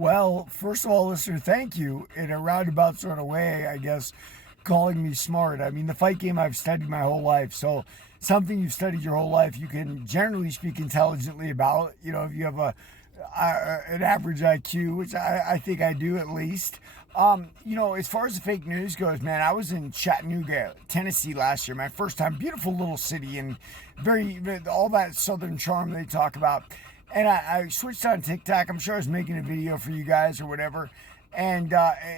Well, first of all, listener, thank you in a roundabout sort of way, I guess, calling me smart. I mean, the fight game I've studied my whole life. So, something you've studied your whole life, you can generally speak intelligently about. You know, if you have an average IQ, which I think I do at least. As far as the fake news goes, man, I was in Chattanooga, Tennessee last year, my first time. Beautiful little city and all that southern charm they talk about. And I switched on TikTok. I'm sure I was making a video for you guys or whatever. And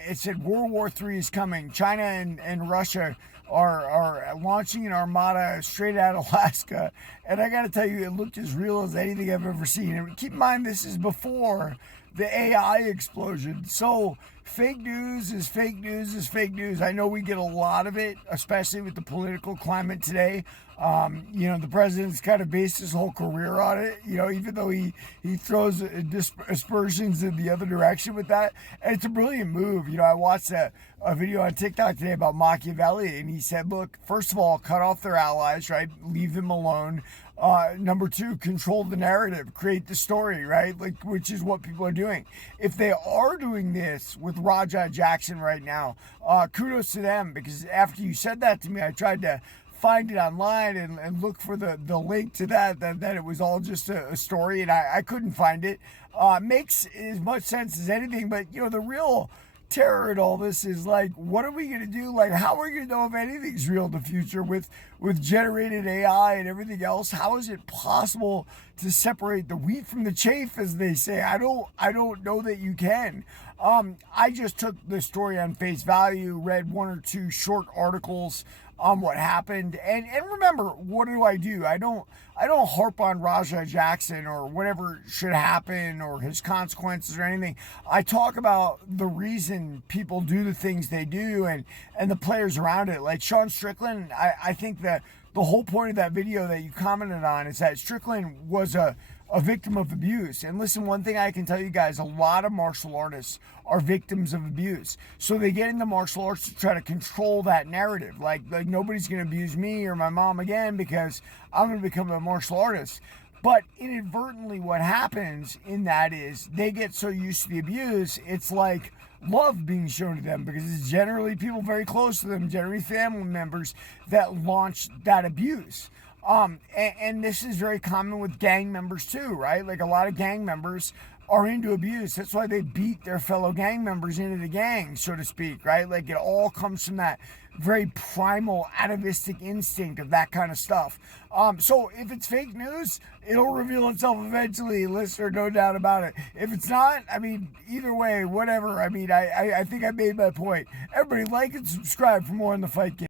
it said World War III is coming. China and Russia are launching an armada straight out of Alaska. And I got to tell you, it looked as real as anything I've ever seen. And keep in mind, this is before the AI explosion. So fake news is fake news is fake news. I know we get a lot of it, especially with the political climate today. The president's kind of based his whole career on it, even though he throws aspersions in the other direction with that. And it's a brilliant move. I watched a video on TikTok today about Machiavelli, and he said, look, first of all, cut off their allies, right? Leave them alone. Number two, control the narrative, create the story, right? Which is what people are doing. If they are doing this with Raja Jackson right now, kudos to them, because after you said that to me, I tried to find it online and look for the link to that it was all just a story, and I couldn't find it. Makes as much sense as anything, but the real terror in all this is what are we going to do? How are we going to know if anything's real in the future with generated AI and everything else? How is it possible to separate the wheat from the chaff, as they say? I don't know that you can. I just took the story on face value, read one or two short articles on what happened, and remember, what do? I don't harp on Raja Jackson or whatever should happen or his consequences or anything. I talk about the reason people do the things they do and the players around it. Like Sean Strickland, I think that the whole point of that video that you commented on is that Strickland was a victim of abuse. And listen, one thing I can tell you guys, a lot of martial artists are victims of abuse. So they get into martial arts to try to control that narrative. Like nobody's going to abuse me or my mom again because I'm going to become a martial artist. But inadvertently what happens in that is they get so used to the abuse, it's like love being shown to them, because it's generally people very close to them, generally family members, that launch that abuse. And this is very common with gang members too, right? Like a lot of gang members are into abuse. That's why they beat their fellow gang members into the gang, so to speak, right? Like it all comes from that very primal atavistic instinct of that kind of stuff. So if it's fake news, it'll reveal itself eventually, listener, no doubt about it. If it's not, either way, whatever. I think I made my point. Everybody like and subscribe for more on the Fight Game.